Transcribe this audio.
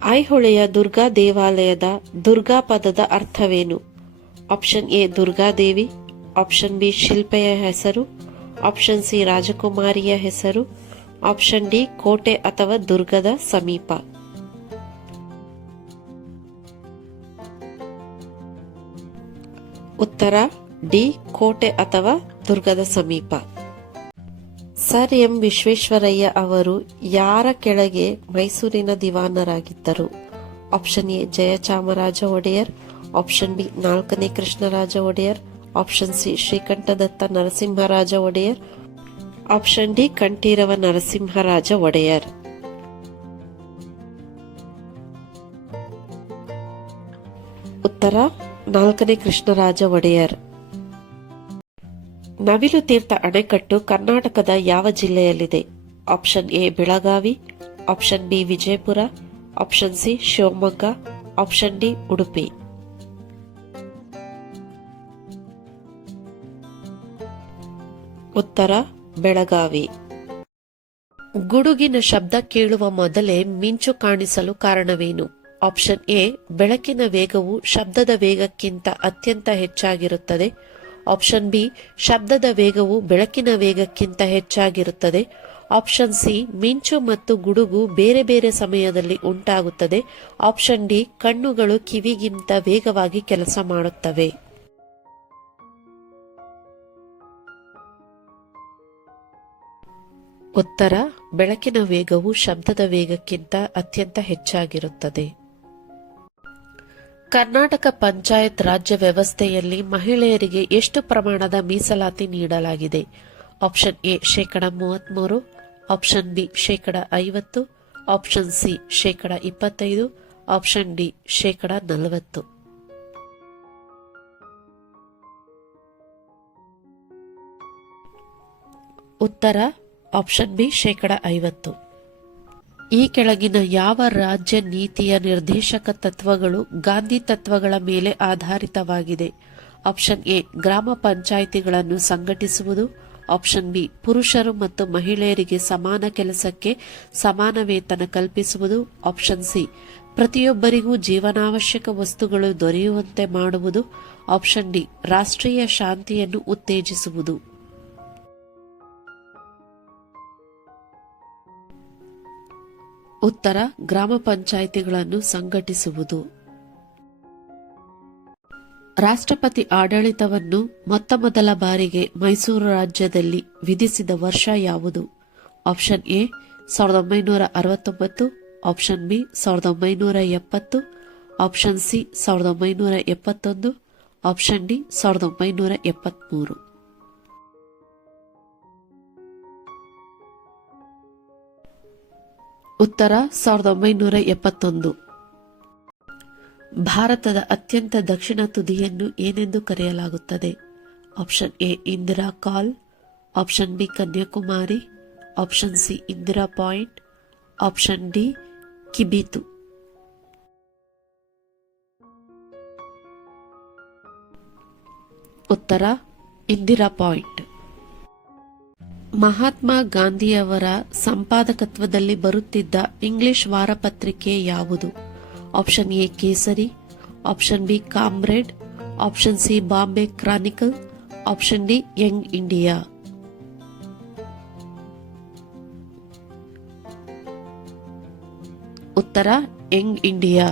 ಐಹೊಳೆಯ ದುರ್ಗಾ ದೇವಾಲಯದ ದುರ್ಗಾ ಪದದ ಅರ್ಥವೇನು? Option A Durgadevi, option B ಶಿಲ್ಪೆಯ ಹೆಸರು, ಆಪ್ಷನ್ ಸಿ ರಾಜಕುಮಾರಿಯ ಹೆಸರು, ಆಪ್ಷನ್ ಡಿ ಕೋಟೆ ಅಥವಾ ದುರ್ಗದ ಸಮೀಪ. ಉತ್ತರ ಡಿ ಕೋಟೆ ಅಥವಾ ದುರ್ಗದ ಸಮೀಪ. ಸರ್ ಎಂ ವಿಶ್ವೇಶ್ವರಯ್ಯ ಅವರು ಯಾರ ಕೆಳಗೆ ಮೈಸೂರಿನ ದಿವಾನರಾಗಿದ್ದರು? Option A Jayachamaraja Wodeyar, option B 4ನೇ Krishnaraja Wodeyar, option C Srikantadatta Narasimharaja Wodeyar, option D Kantirava Narasimharaja Wodeyar. ಉತ್ತರ 4ನೇ ಕೃಷ್ಣರಾಜ ಒಡೆಯರ್. ನವಿಲು ತೀರ್ಥ ಅಣೆಕಟ್ಟು ಕರ್ನಾಟಕದ ಯಾವ ಜಿಲ್ಲೆಯಲ್ಲಿದೆ? Option A Belagavi, option B Vijayapura, option C Shivamogga, option D Udupi. ಉತ್ತರ ಬೆಳಗಾವಿ. ಗುಡುಗಿನ ಶಬ್ದ ಕೇಳುವ ಮೊದಲೇ ಮಿಂಚು ಕಾಣಿಸಲು ಕಾರಣವೇನು? ಆಪ್ಷನ್ ಎ ಬೆಳಕಿನ ವೇಗವು ಶಬ್ದದ ವೇಗಕ್ಕಿಂತ ಅತ್ಯಂತ ಹೆಚ್ಚಾಗಿರುತ್ತದೆ, ಆಪ್ಷನ್ ಬಿ ಶಬ್ದದ ವೇಗವು ಬೆಳಕಿನ ವೇಗಕ್ಕಿಂತ ಹೆಚ್ಚಾಗಿರುತ್ತದೆ, ಆಪ್ಷನ್ ಸಿ ಮಿಂಚು ಮತ್ತು ಗುಡುಗು ಬೇರೆ ಬೇರೆ ಸಮಯದಲ್ಲಿ ಉಂಟಾಗುತ್ತದೆ, ಆಪ್ಷನ್ ಡಿ ಕಣ್ಣುಗಳು ಕಿವಿಗಿಂತ ವೇಗವಾಗಿ ಕೆಲಸ ಮಾಡುತ್ತವೆ. ಉತ್ತರ ಬೆಳಕಿನ ವೇಗವು ಶಬ್ದದ ವೇಗಕ್ಕಿಂತ ಅತ್ಯಂತ ಹೆಚ್ಚಾಗಿರುತ್ತದೆ. ಕರ್ನಾಟಕ ಪಂಚಾಯತ್ ರಾಜ್ಯ ವ್ಯವಸ್ಥೆಯಲ್ಲಿ ಮಹಿಳೆಯರಿಗೆ ಎಷ್ಟು ಪ್ರಮಾಣದ ಮೀಸಲಾತಿ ನೀಡಲಾಗಿದೆ? Option A 33%, option B 50%, option C 25%, option D 40%. ಉತ್ತರ ಆಪ್ಷನ್ ಬಿ 50%. ಈ ಕೆಳಗಿನ ಯಾವ ರಾಜ್ಯ ನೀತಿಯ ನಿರ್ದೇಶಕ ತತ್ವಗಳು ಗಾಂಧಿ ತತ್ವಗಳ ಮೇಲೆ ಆಧಾರಿತವಾಗಿದೆ? ಆಪ್ಷನ್ ಎ ಗ್ರಾಮ ಪಂಚಾಯಿತಿಗಳನ್ನು ಸಂಘಟಿಸುವುದು, ಆಪ್ಷನ್ ಬಿ ಪುರುಷರು ಮತ್ತು ಮಹಿಳೆಯರಿಗೆ ಸಮಾನ ಕೆಲಸಕ್ಕೆ ಸಮಾನ ವೇತನ ಕಲ್ಪಿಸುವುದು, ಆಪ್ಷನ್ ಸಿ ಪ್ರತಿಯೊಬ್ಬರಿಗೂ ಜೀವನಾವಶ್ಯಕ ವಸ್ತುಗಳು ದೊರೆಯುವಂತೆ ಮಾಡುವುದು, ಆಪ್ಷನ್ ಡಿ ರಾಷ್ಟ್ರೀಯ ಶಾಂತಿಯನ್ನು ಉತ್ತೇಜಿಸುವುದು. ಉತ್ತರ ಗ್ರಾಮ ಪಂಚಾಯಿತಿಗಳನ್ನು ಸಂಘಟಿಸುವುದು. ರಾಷ್ಟ್ರಪತಿ ಆಡಳಿತವನ್ನು ಮೊತ್ತಮೊದಲ ಬಾರಿಗೆ ಮೈಸೂರು ರಾಜ್ಯದಲ್ಲಿ ವಿಧಿಸಿದ ವರ್ಷ ಯಾವುದು? Option A 1969, option B 1970, option C 1971, option D 1973. ಉತ್ತರ 1971. ಭಾರತದ ಅತ್ಯಂತ ದಕ್ಷಿಣ ತುದಿಯನ್ನು ಏನೆಂದು ಕರೆಯಲಾಗುತ್ತದೆ? Option A Indira col, option B Kanyakumari, option C Indira point, option D Kibithu. ಉತ್ತರ ಇಂದಿರಾ ಪಾಯಿಂಟ್. ಮಹಾತ್ಮ ಗಾಂಧಿಯವರ ಸಂಪಾದಕತ್ವದಲ್ಲಿ ಬರುತ್ತಿದ್ದ ಇಂಗ್ಲಿಷ್ ವಾರಪತ್ರಿಕೆ ಯಾವುದು? ಆಪ್ಷನ್ ಎ ಕೇಸರಿ, option B comrade, option C Bombay Chronicle, option D Young India. ಉತ್ತರ ಯಂಗ್ ಇಂಡಿಯಾ.